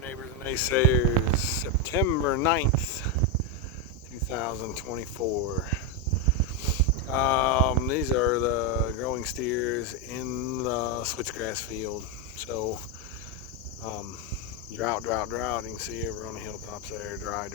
there, neighbors and naysayers. September 9th, 2024. These are the growing steers in the switchgrass field. So, drought. You can see over on the hilltops there, dry.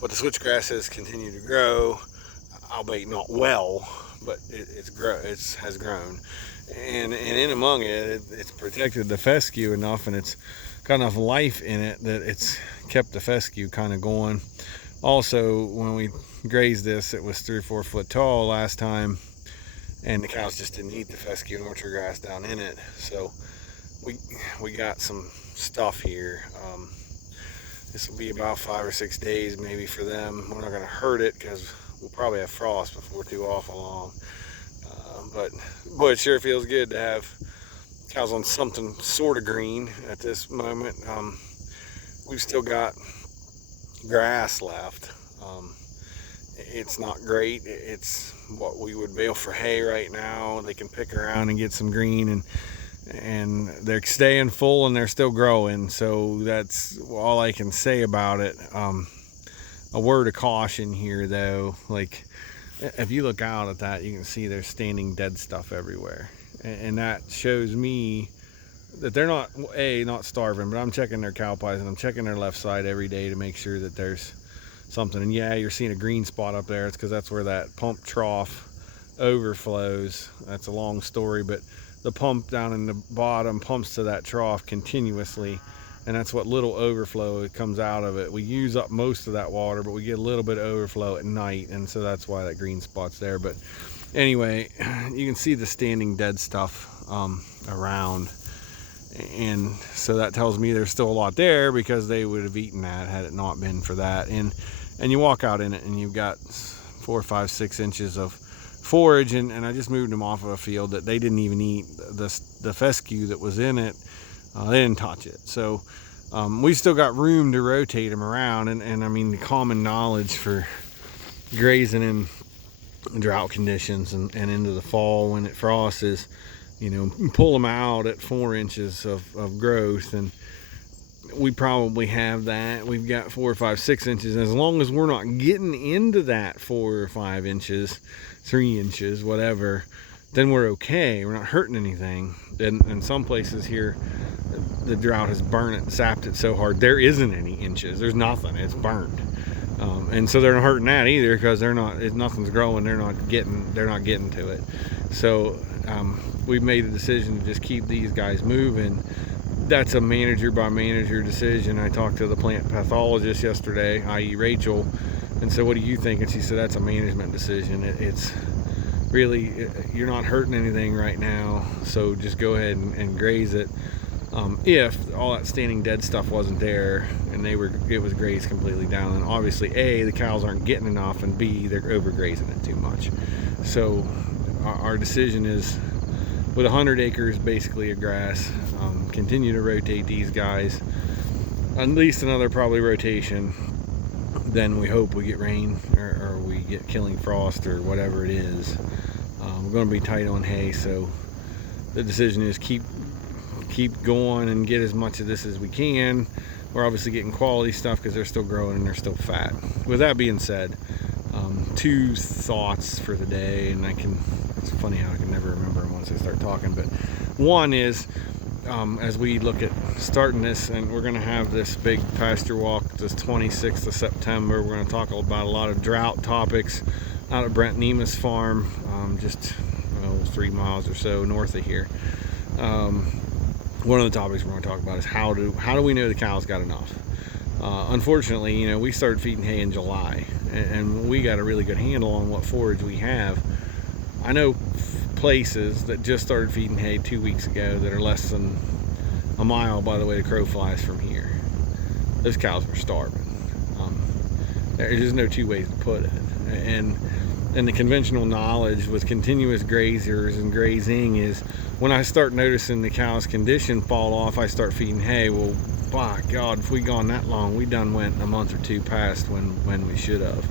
But the switchgrass has continued to grow, albeit not well, but it has grown. And in among it, it's protected the fescue enough, and it's got enough life in it that it's kept the fescue kind of going. Also, when we grazed this, it was 3 or 4 foot tall last time, and the cows just didn't eat the fescue and orchard grass down in it. So we got some stuff here. This will be about 5 or 6 days maybe for them. We're not going to hurt it because we'll probably have frost before too awful long. But boy, it sure feels good to have cows on something sort of green at this moment. We've still got grass left. It's not great. It's what we would bale for hay right now. They can pick around and get some green, and they're staying full and they're still growing. So that's all I can say about it. A word of caution here though, like, if you look out at that, you can see there's standing dead stuff everywhere. And that shows me that they're not starving, but I'm checking their cow pies and I'm checking their left side every day to make sure that there's something. And yeah, you're seeing a green spot up there. It's because that's where that pump trough overflows. That's a long story, but the pump down in the bottom pumps to that trough continuously. And that's what little overflow comes out of it. We use up most of that water, but we get a little bit of overflow at night, and so that's why that green spot's there. But anyway, you can see the standing dead stuff around, and so that tells me there's still a lot there, because they would have eaten that had it not been for that. And you walk out in it and you've got 4, 5, 6 inches of forage, and I just moved them off of a field that they didn't even eat the fescue that was in it. They didn't touch it. So we still got room to rotate them around. And I mean, the common knowledge for grazing in drought conditions and into the fall when it frosts is, pull them out at 4 inches of growth. And we probably have that. We've got 4 or 5, 6 inches. And as long as we're not getting into that 4 or 5 inches, 3 inches, whatever, then we're okay. We're not hurting anything. And in some places here, the drought has sapped it so hard there isn't any inches. There's nothing. It's burned. And so they're not hurting that either, because nothing's growing. They're not getting to it. So we've made a decision to just keep these guys moving. That's a manager by manager decision. I talked to the plant pathologist yesterday, i.e. Rachel, and so what do you think? And she said that's a management decision. It's really, you're not hurting anything right now, so just go ahead and graze it. If all that standing dead stuff wasn't there and it was grazed completely down, then obviously A, the cows aren't getting enough, and B, they're overgrazing it too much. So our decision is, with 100 acres basically of grass, continue to rotate these guys at least another probably rotation. Then we hope we get rain or we get killing frost or whatever it is. We're going to be tight on hay, so the decision is keep going and get as much of this as we can. We're obviously getting quality stuff because they're still growing and they're still fat. With that being said, 2 thoughts for the day, and it's funny how I can never remember them once I start talking, but one is, as we look at starting this, and we're going to have this big pasture walk this 26th of September. We're going to talk about a lot of drought topics out at Brent Nema's farm, just 3 miles or so north of here. One of the topics we're going to talk about is how do we know the cows got enough? Unfortunately, we started feeding hay in July, and we got a really good handle on what forage we have. I know places that just started feeding hay 2 weeks ago that are less than a mile by the way the crow flies from here. Those cows were starving. There's just no 2 ways to put it. And the conventional knowledge with continuous grazers and grazing is, when I start noticing the cow's condition fall off, I start feeding hay. Well, by God, if we gone that long, we done went a month or 2 past when we should have.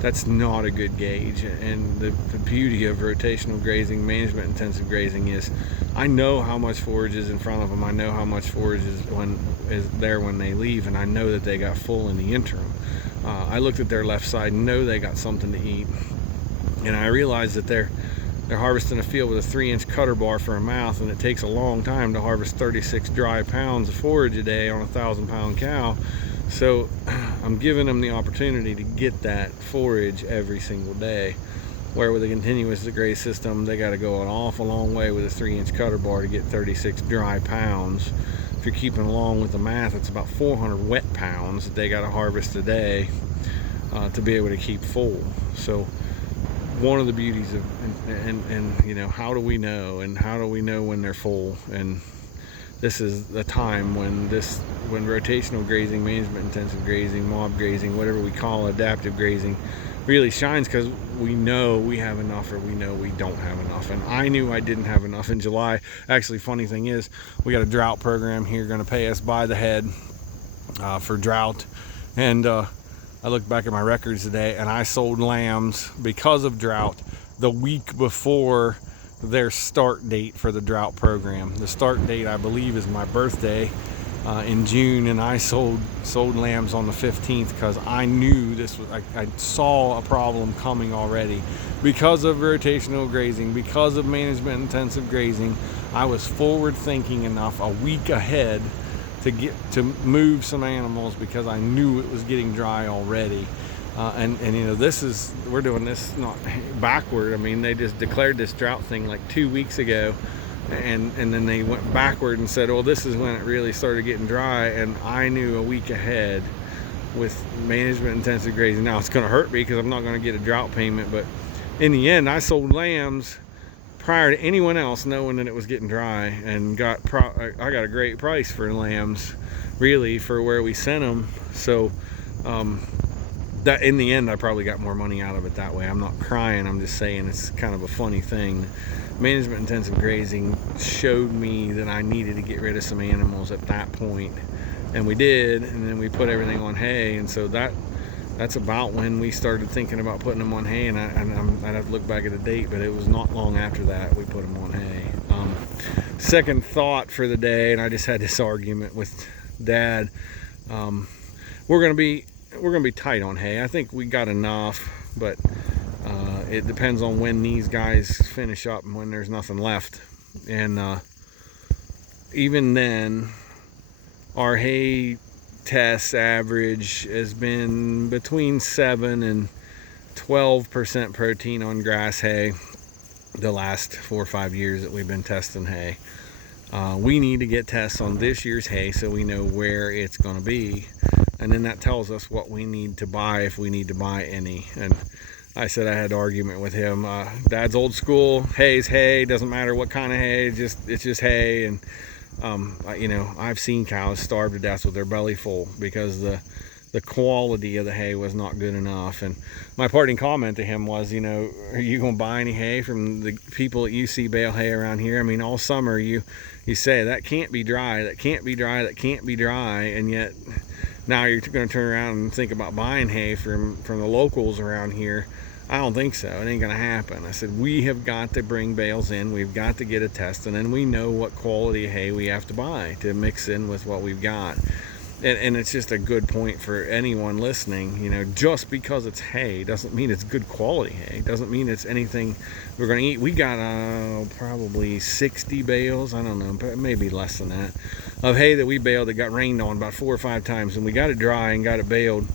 that's not a good gauge. And the beauty of rotational grazing, management intensive grazing, is I know how much forage is in front of them. I know how much forage is there when they leave, and I know that they got full in the interim. I looked at their left side, know they got something to eat, and I realized that they're harvesting a field with a 3-inch cutter bar for a mouth, and it takes a long time to harvest 36 dry pounds of forage a day on a 1,000-pound cow. So I'm giving them the opportunity to get that forage every single day, where with a continuous graze system, they got to go an awful long way with a 3-inch cutter bar to get 36 dry pounds. If you're keeping along with the math, it's about 400 wet pounds that they got to harvest a day to be able to keep full. So one of the beauties of, and you know, how do we know, and how do we know when they're full? And this is the time when rotational grazing, management intensive grazing, mob grazing, whatever we call adaptive grazing, really shines, because we know we have enough, or we know we don't have enough. And I knew I didn't have enough in July. Actually, funny thing is, we got a drought program here going to pay us by the head for drought. And I looked back at my records today, and I sold lambs because of drought the week before their start date for the drought program. The start date, I believe, is my birthday in June, and I sold lambs on the 15th because I knew this was, I saw a problem coming already because of rotational grazing, because of management intensive grazing. I was forward thinking enough a week ahead to move some animals because I knew it was getting dry already. And you know, we're doing this not backward. I mean, they just declared this drought thing like 2 weeks ago, and then they went backward and said, well, this is when it really started getting dry. And I knew a week ahead with management intensive grazing. Now it's going to hurt me because I'm not going to get a drought payment, but in the end, I sold lambs prior to anyone else knowing that it was getting dry, and I got a great price for lambs, really, for where we sent them. So that in the end, I probably got more money out of it that way. I'm not crying, I'm just saying it's kind of a funny thing. Management intensive grazing showed me that I needed to get rid of some animals at that point, and we did. And then we put everything on hay, and so that's about when we started thinking about putting them on hay. And I'd have to look back at the date, but it was not long after that we put them on hay. Second thought for the day, and I just had this argument with Dad. We're gonna be tight on hay. I think we got enough, but it depends on when these guys finish up and when there's nothing left. And even then, our hay test average has been between 7 and 12% protein on grass hay the last 4 or 5 years that we've been testing hay. We need to get tests on this year's hay so we know where it's going to be, and then that tells us what we need to buy, if we need to buy any. And I said I had an argument with him. Dad's old school. Hay's hay, doesn't matter what kind of hay, it's just hay. And you know, I've seen cows starve to death with their belly full because the quality of the hay was not good enough. And my parting comment to him was, you know, are you going to buy any hay from the people that you see bale hay around here? I mean, all summer you say that can't be dry, that can't be dry, that can't be dry, and yet now you're going to turn around and think about buying hay from the locals around here. I don't think so. It ain't going to happen. I said, we have got to bring bales in. We've got to get a test, and then we know what quality of hay we have to buy to mix in with what we've got. And it's just a good point for anyone listening. You know, just because it's hay doesn't mean it's good quality hay. Doesn't mean it's anything we're going to eat. We got probably 60 bales, I don't know, maybe less than that, of hay that we baled that got rained on about 4 or 5 times, and we got it dry and got it baled.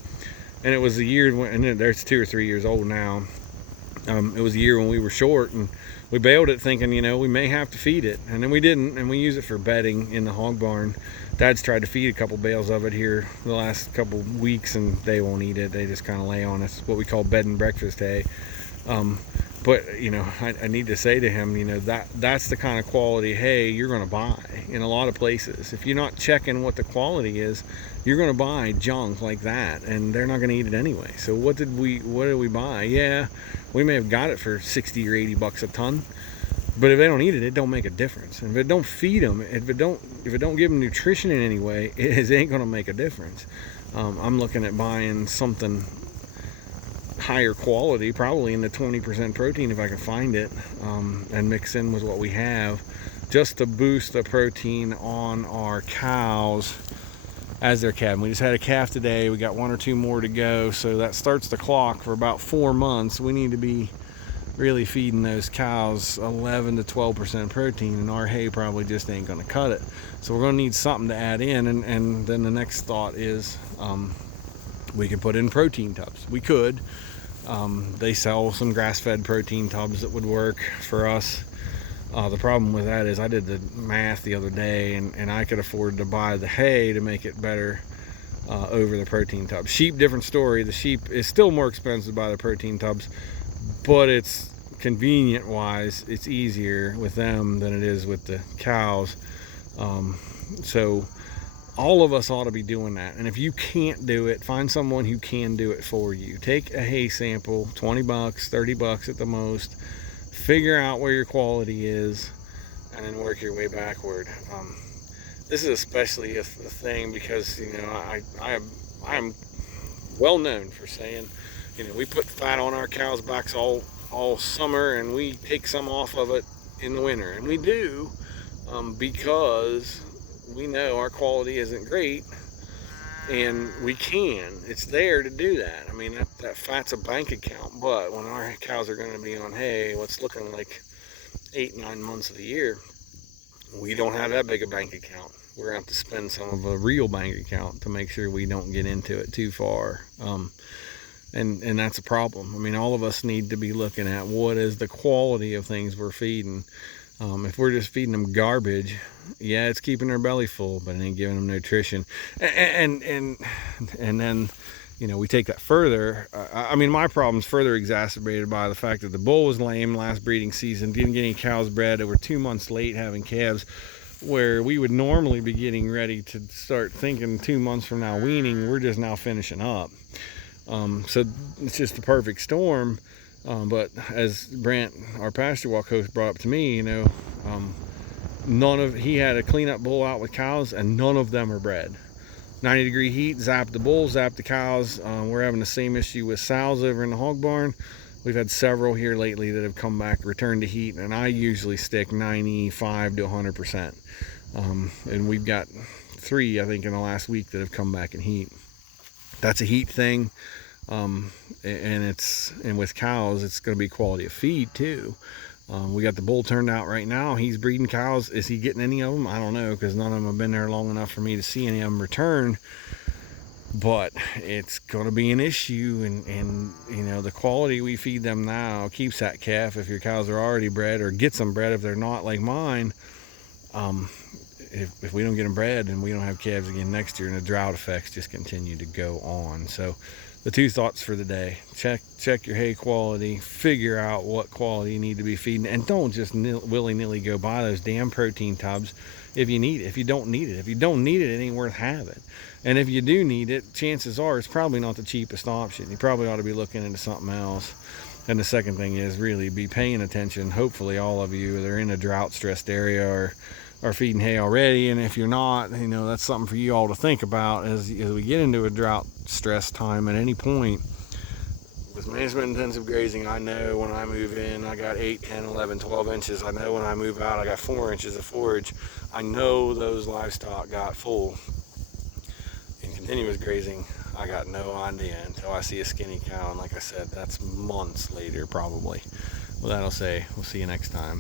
And it was a year when, and there's 2 or 3 years old now. It was a year when we were short, and we baled it thinking, you know, we may have to feed it, and then we didn't, and we use it for bedding in the hog barn. Dad's tried to feed a couple bales of it here the last couple weeks, and they won't eat it. They just kind of lay on it. It's what we call bed and breakfast hay. But you know, I need to say to him, you know, that's the kind of quality hay you're going to buy in a lot of places. If you're not checking what the quality is, you're going to buy junk like that, and they're not going to eat it anyway. So what did we buy? Yeah, we may have got it for 60 or 80 bucks a ton, but if they don't eat it, it don't make a difference. And if it don't feed them, if it don't give them nutrition in any way, it ain't going to make a difference. I'm looking at buying something higher quality, probably in the 20% protein if I can find it, and mix in with what we have, just to boost the protein on our cows as they're calving. We just had a calf today. We got 1 or 2 more to go, so that starts the clock for about 4 months. We need to be really feeding those cows 11 to 12% protein, and our hay probably just ain't going to cut it. So we're going to need something to add in, and then the next thought is we could put in protein tubs. We could. They sell some grass-fed protein tubs that would work for us. The problem with that is I did the math the other day, and I could afford to buy the hay to make it better over the protein tubs. Sheep, different story. The sheep is still more expensive by the protein tubs, but it's convenient wise, it's easier with them than it is with the cows. So all of us ought to be doing that. And if you can't do it, find someone who can do it for you. Take a hay sample, 20 bucks, 30 bucks at the most. Figure out where your quality is, and then work your way backward. This is especially a thing because, you know, I am well known for saying, you know, we put fat on our cows' backs all summer, and we take some off of it in the winter, and we do, because we know our quality isn't great, and it's there to do that. I mean, that fat's a bank account, but when our cows are going to be on hay, what's looking like 8-9 months of the year, we don't have that big a bank account. We're going to have to spend some of a real bank account to make sure we don't get into it too far. And that's a problem. I mean, all of us need to be looking at what is the quality of things we're feeding. If we're just feeding them garbage, yeah, it's keeping their belly full, but it ain't giving them nutrition. And then, you know, we take that further. I mean, my problem's further exacerbated by the fact that the bull was lame last breeding season, didn't get any cows bred. They were 2 months late having calves, where we would normally be getting ready to start thinking 2 months from now weaning. We're just now finishing up. So it's just the perfect storm. But as Brant, our pasture walk host, brought up to me, you know, he had a cleanup bull out with cows, and none of them are bred. 90-degree heat, zapped the bull, zapped the cows. We're having the same issue with sows over in the hog barn. We've had several here lately that have come back, returned to heat, and I usually stick 95 to 100%. And we've got 3, I think, in the last week that have come back in heat. That's a heat thing. And with cows, it's going to be quality of feed too. We got the bull turned out right now. He's breeding cows. Is he getting any of them? I don't know, because none of them have been there long enough for me to see any of them return. But it's going to be an issue, and you know, the quality we feed them now keeps that calf. If your cows are already bred, or gets them bred if they're not like mine, if we don't get them bred, and we don't have calves again next year, and the drought effects just continue to go on. So the 2 thoughts for the day: check your hay quality, figure out what quality you need to be feeding, and don't just willy-nilly go buy those damn protein tubs if you need it. If you don't need it, it ain't worth having. And if you do need it, chances are it's probably not the cheapest option. You probably ought to be looking into something else. And the second thing is really be paying attention. Hopefully all of you that are in a drought stressed area are feeding hay already, and if you're not, you know, that's something for you all to think about as we get into a drought stress time at any point. With management intensive grazing, I know when I move in I got 8, 10, 11, 12 inches. I know when I move out I got 4 inches of forage. I know those livestock got full. In continuous grazing, I got no idea until I see a skinny cow, and like I said, that's months later probably. Well, that'll say, we'll see you next time.